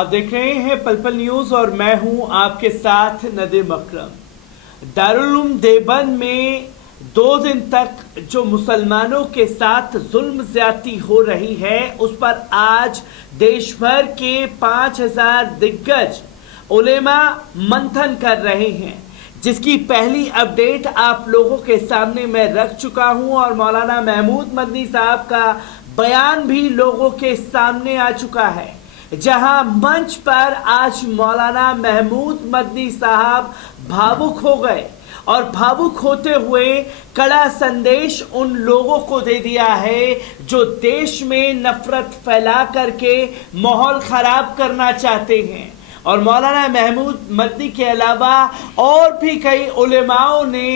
आप देख रहे हैं पल पल न्यूज और मैं हूं आपके साथ नदीम अकरम। दारुल उलूम देवबंद में 2 दिन तक जो मुसलमानों के साथ जुल्म ज्यादती हो रही है उस पर आज देश भर के 5000 दिग्गज उलेमा मंथन कर रहे हैं, जिसकी पहली अपडेट आप लोगों के सामने मैं रख चुका हूं और मौलाना महमूद मदनी साहब का बयान भी लोगों के सामने आ चुका है, जहां मंच पर आज मौलाना महमूद मदनी साहब भावुक हो गए और भावुक होते हुए कड़ा संदेश उन लोगों को दे दिया है जो देश में नफरत फैला करके माहौल खराब करना चाहते हैं। और मौलाना महमूद मदनी के अलावा और भी कई उलेमाओं ने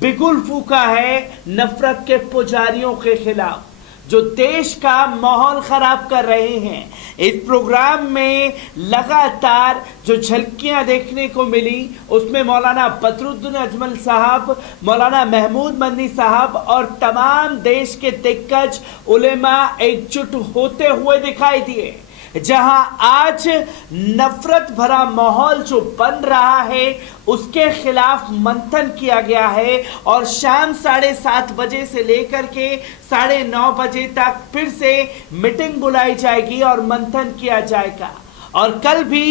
बिगुल फूंका है नफरत के पुजारियों के खिलाफ जो देश का माहौल खराब कर रहे हैं। इस प्रोग्राम में लगातार जो झलकियां देखने को मिली उसमें मौलाना बदरुद्दीन अजमल साहब, मौलाना महमूद मदनी साहब और तमाम देश के दिग्गज उलेमा एकजुट होते हुए दिखाई दिए, जहां आज नफरत भरा माहौल जो बन रहा है उसके खिलाफ मंथन किया गया है और शाम 7:30 बजे से लेकर के 9:30 बजे तक फिर से मीटिंग बुलाई जाएगी और मंथन किया जाएगा। और कल भी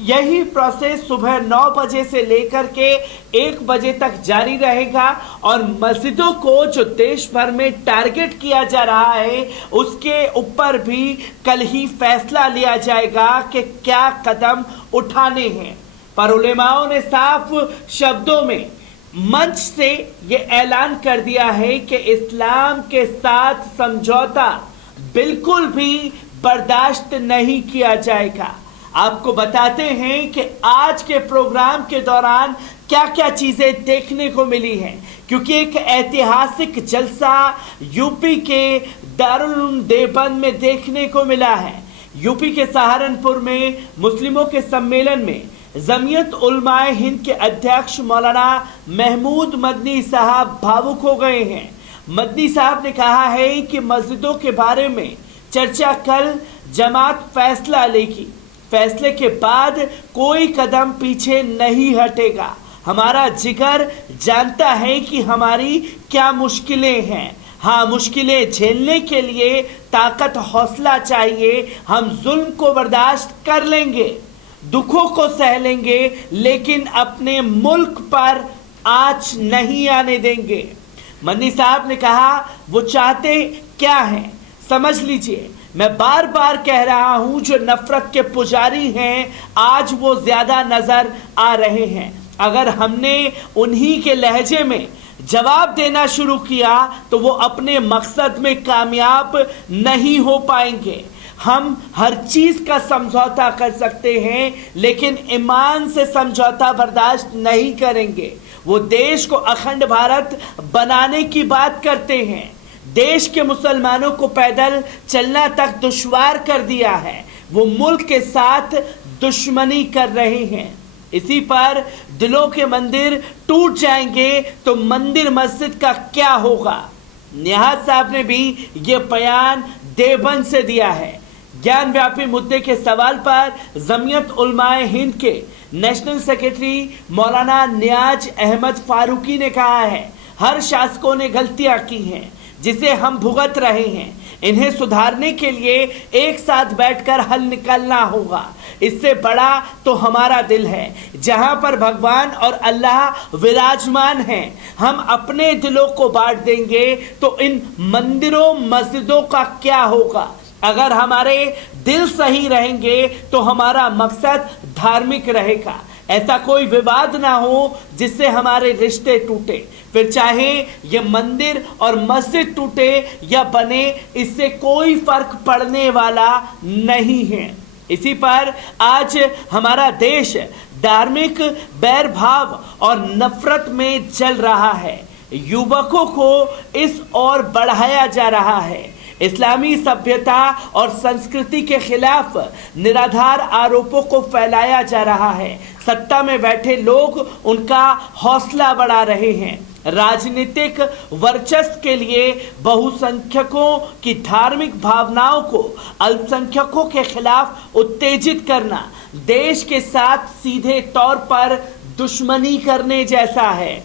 यही प्रोसेस सुबह 9 बजे से लेकर के 1 बजे तक जारी रहेगा और मस्जिदों को जो देश भर में टारगेट किया जा रहा है उसके ऊपर भी कल ही फैसला लिया जाएगा कि क्या कदम उठाने हैं। पर उलेमाओं ने साफ शब्दों में मंच से ये ऐलान कर दिया है कि इस्लाम के साथ समझौता बिल्कुल भी बर्दाश्त नहीं किया जाएगा। आपको बताते हैं कि आज के प्रोग्राम के दौरान क्या क्या चीजें देखने को मिली हैं, क्योंकि एक ऐतिहासिक जलसा यूपी के दारुल उलूम देवबंद में देखने को मिला है। यूपी के सहारनपुर में मुस्लिमों के सम्मेलन में जमीयत उलमाए हिंद के अध्यक्ष मौलाना महमूद मदनी साहब भावुक हो गए हैं। मदनी साहब ने कहा है कि मस्जिदों के बारे में चर्चा कल जमात फैसला लेगी, फैसले के बाद कोई कदम पीछे नहीं हटेगा। हमारा जिगर जानता है कि हमारी क्या मुश्किलें हैं। हाँ, मुश्किलें झेलने के लिए ताकत हौसला चाहिए। हम जुल्म को बर्दाश्त कर लेंगे, दुखों को सह लेंगे, लेकिन अपने मुल्क पर आंच नहीं आने देंगे। मदनी साहब ने कहा वो चाहते क्या हैं समझ लीजिए। मैं बार बार कह रहा हूं जो नफरत के पुजारी हैं आज वो ज्यादा नजर आ रहे हैं। अगर हमने उन्हीं के लहजे में जवाब देना शुरू किया तो वो अपने मकसद में कामयाब नहीं हो पाएंगे। हम हर चीज का समझौता कर सकते हैं लेकिन ईमान से समझौता बर्दाश्त नहीं करेंगे। वो देश को अखंड भारत बनाने की बात करते हैं, देश के मुसलमानों को पैदल चलना तक दुश्वार कर दिया है। वो मुल्क के साथ दुश्मनी कर रहे हैं। इसी पर दिलों के मंदिर टूट जाएंगे तो मंदिर मस्जिद का क्या होगा। नियाज साहब ने भी ये बयान देवबंद से दिया है। ज्ञान व्यापी मुद्दे के सवाल पर जमीयत उलमाए हिंद के नेशनल सेक्रेटरी मौलाना नियाज अहमद फारूकी ने कहा है हर शासकों ने गलतियां की हैं जिसे हम भुगत रहे हैं। इन्हें सुधारने के लिए एक साथ बैठकर हल निकालना होगा। इससे बड़ा तो हमारा दिल है, जहां पर भगवान और अल्लाह विराजमान हैं। हम अपने दिलों को बांट देंगे तो इन मंदिरों मस्जिदों का क्या होगा। अगर हमारे दिल सही रहेंगे तो हमारा मकसद धार्मिक रहेगा। ऐसा कोई विवाद ना हो जिससे हमारे रिश्ते टूटे, फिर चाहे ये मंदिर और मस्जिद टूटे या बने, इससे कोई फर्क पड़ने वाला नहीं है। इसी पर आज हमारा देश धार्मिक बैरभाव और नफरत में जल रहा है। युवकों को इस ओर बढ़ाया जा रहा है। इस्लामी सभ्यता और संस्कृति के खिलाफ निराधार आरोपों को फैलाया जा रहा है। सत्ता में बैठे लोग उनका हौसला बढ़ा रहे हैं। राजनीतिक वर्चस्व के लिए बहुसंख्यकों की धार्मिक भावनाओं को अल्पसंख्यकों के खिलाफ उत्तेजित करना देश के साथ सीधे तौर पर दुश्मनी करने जैसा है।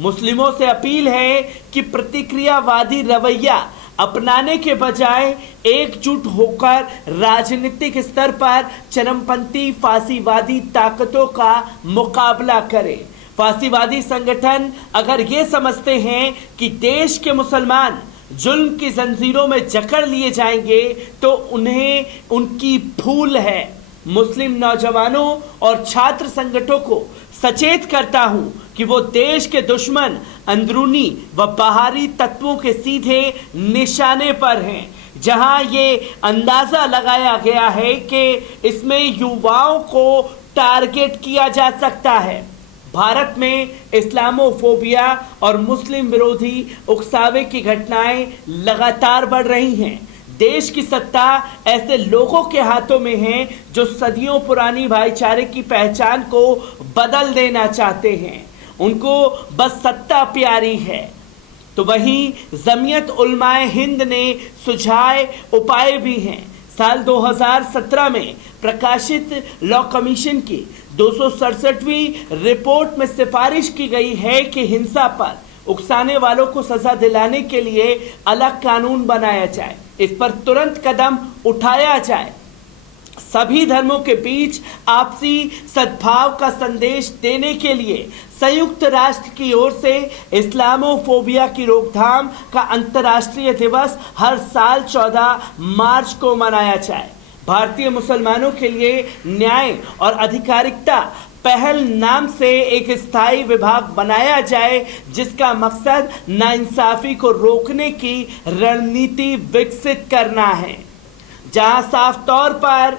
मुस्लिमों से अपील है कि प्रतिक्रियावादी रवैया अपनाने के बजाय एकजुट होकर राजनीतिक स्तर पर चरमपंथी फासीवादी ताकतों का मुकाबला करें। फासीवादी संगठन अगर ये समझते हैं कि देश के मुसलमान जुल्म की जंजीरों में जकड़ लिए जाएंगे तो उन्हें उनकी भूल है। मुस्लिम नौजवानों और छात्र संगठनों को सचेत करता हूं कि वो देश के दुश्मन अंदरूनी व बाहरी तत्वों के सीधे निशाने पर हैं, जहां ये अंदाजा लगाया गया है कि इसमें युवाओं को टारगेट किया जा सकता है। भारत में इस्लामोफोबिया और मुस्लिम विरोधी उकसावे की घटनाएं लगातार बढ़ रही हैं। देश की सत्ता ऐसे लोगों के हाथों में है जो सदियों पुरानी भाईचारे की पहचान को बदल देना चाहते हैं। उनको बस सत्ता प्यारी है। तो वहीं जमीयत उलमाए हिंद ने सुझाए उपाय भी हैं। साल 2017 में प्रकाशित लॉ कमीशन की 267वीं रिपोर्ट में सिफारिश की गई है कि हिंसा पर उकसाने वालों को सजा दिलाने के लिए अलग कानून बनाया जाए, इस पर तुरंत कदम उठाया जाए। सभी धर्मों के बीच आपसी सद्भाव का संदेश देने के लिए संयुक्त राष्ट्र की ओर से इस्लामोफोबिया की रोकथाम का अंतर्राष्ट्रीय दिवस हर साल 14 मार्च को मनाया जाए। भारतीय मुसलमानों के लिए न्याय और अधिकारिकता पहल नाम से एक स्थायी विभाग बनाया जाए, जिसका मकसद नाइंसाफी को रोकने की रणनीति विकसित करना है। जहां साफ तौर पर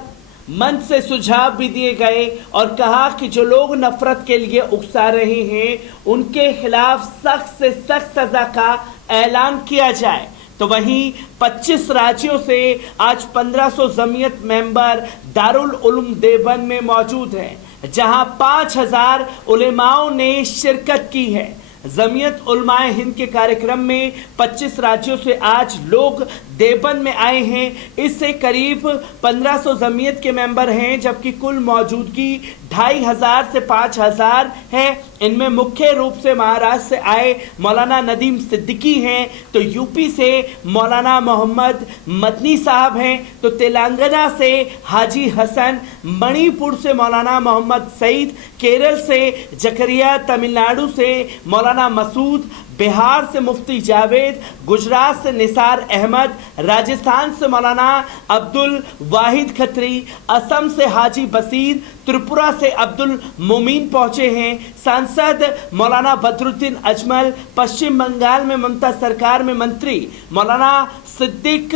मंच से सुझाव भी दिए गए और कहा कि जो लोग नफरत के लिए उकसा रहे हैं उनके खिलाफ सख्त से सख्त सजा का ऐलान किया जाए। तो वहीं 25 राज्यों से आज 1500 जमीयत मेंबर दारुल उलूम देवबंद में मौजूद हैं, जहां 5000 उलेमाओं ने शिरकत की है। जमीयत उलमाए हिंद के कार्यक्रम में 25 राज्यों से आज लोग देवबंद में आए हैं। इससे करीब 1500 जमीयत के मेंबर हैं, जबकि कुल मौजूदगी 2500 से 5000 है। इनमें मुख्य रूप से महाराष्ट्र से आए मौलाना नदीम सिद्दीकी हैं, तो यूपी से मौलाना मोहम्मद मदनी साहब हैं, तो तेलंगाना से हाजी हसन, मणिपुर से मौलाना मोहम्मद सईद, केरल से जकरिया, तमिलनाडु से मौलाना मसूद, बिहार से मुफ्ती जावेद, गुजरात से निसार अहमद, राजस्थान से मौलाना अब्दुल वाहिद खत्री, असम से हाजी बसीर, त्रिपुरा से अब्दुल मोमीन पहुंचे हैं। सांसद मौलाना बदरुद्दीन अजमल, पश्चिम बंगाल में ममता सरकार में मंत्री मौलाना सिद्दीक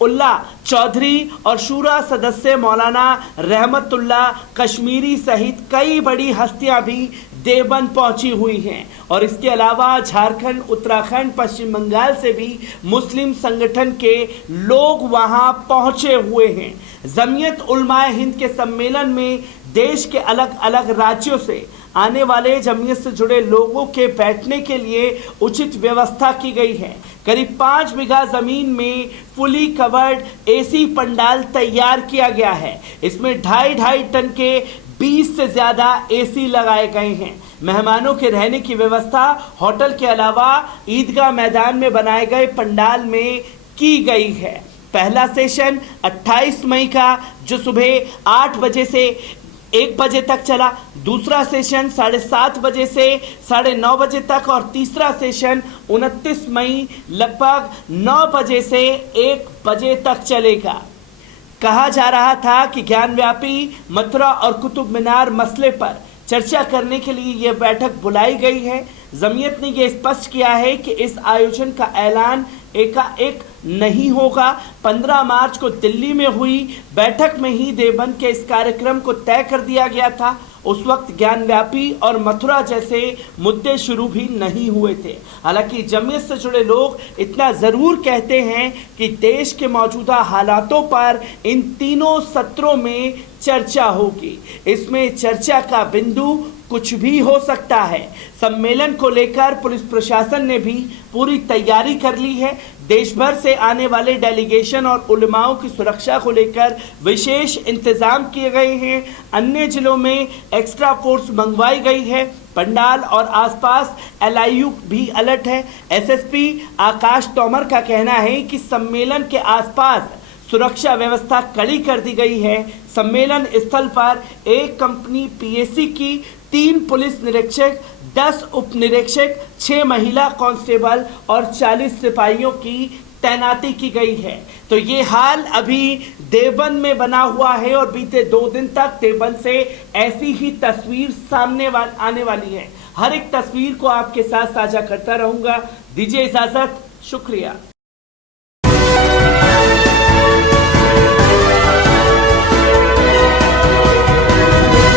उल्ला चौधरी और शूरा सदस्य मौलाना रहमतुल्ला कश्मीरी सहित कई बड़ी हस्तियां भी देवबंद पहुंची हुई हैं। और इसके अलावा झारखंड, उत्तराखंड, पश्चिम बंगाल से भी मुस्लिम संगठन के लोग वहां पहुंचे हुए हैं। जमीयत उलमाए हिंद के सम्मेलन में देश के अलग अलग राज्यों से आने वाले जमीयत से जुड़े लोगों के बैठने के लिए उचित व्यवस्था की गई है। करीब 5 बीघा जमीन में फुली कवर्ड एसी पंडाल तैयार किया गया है। इसमें 2.5 टन के 20 से ज्यादा एसी लगाए गए हैं। मेहमानों के रहने की व्यवस्था होटल के अलावा ईदगाह मैदान में बनाए गए पंडाल में की गई है। पहला सेशन 28 मई का, जो सुबह 8 बजे से 1 बजे तक चला। दूसरा सेशन 7:30 बजे से 9:30 बजे तक और तीसरा सेशन 29 मई लगभग 9 बजे से 1 बजे तक चलेगा। कहा जा रहा था कि ज्ञानव्यापी मथुरा और कुतुब मीनार मसले पर चर्चा करने के लिए यह बैठक बुलाई गई है। जमीयत ने यह स्पष्ट किया है कि इस आयोजन का ऐलान एकाएक नहीं होगा। 15 मार्च को दिल्ली में हुई बैठक में ही देवबंद के इस कार्यक्रम को तय कर दिया गया था। उस वक्त ज्ञानव्यापी और मथुरा जैसे मुद्दे शुरू भी नहीं हुए थे। हालांकि जमीयत से जुड़े लोग इतना ज़रूर कहते हैं कि देश के मौजूदा हालातों पर इन तीनों सत्रों में चर्चा होगी। इसमें चर्चा का बिंदु कुछ भी हो सकता है। सम्मेलन को लेकर पुलिस प्रशासन ने भी पूरी तैयारी कर ली है। देश भर से आने वाले डेलीगेशन और उलमाओं की सुरक्षा को लेकर विशेष इंतजाम किए गए हैं। अन्य जिलों में एक्स्ट्रा फोर्स मंगवाई गई है। पंडाल और आसपास LIU भी अलर्ट है। SSP आकाश तोमर का कहना है कि सम्मेलन के आसपास सुरक्षा व्यवस्था कड़ी कर दी गई है। सम्मेलन स्थल पर एक कंपनी PAC की 3 पुलिस निरीक्षक, 10 उप निरीक्षक, 6 महिला कांस्टेबल और 40 सिपाहियों की तैनाती की गई है। तो ये हाल अभी देवबंद में बना हुआ है और बीते 2 दिन तक देवबंद से ऐसी ही तस्वीर सामने आने वाली है। हर एक तस्वीर को आपके साथ साझा करता रहूंगा। दीजिए इजाजत, शुक्रिया।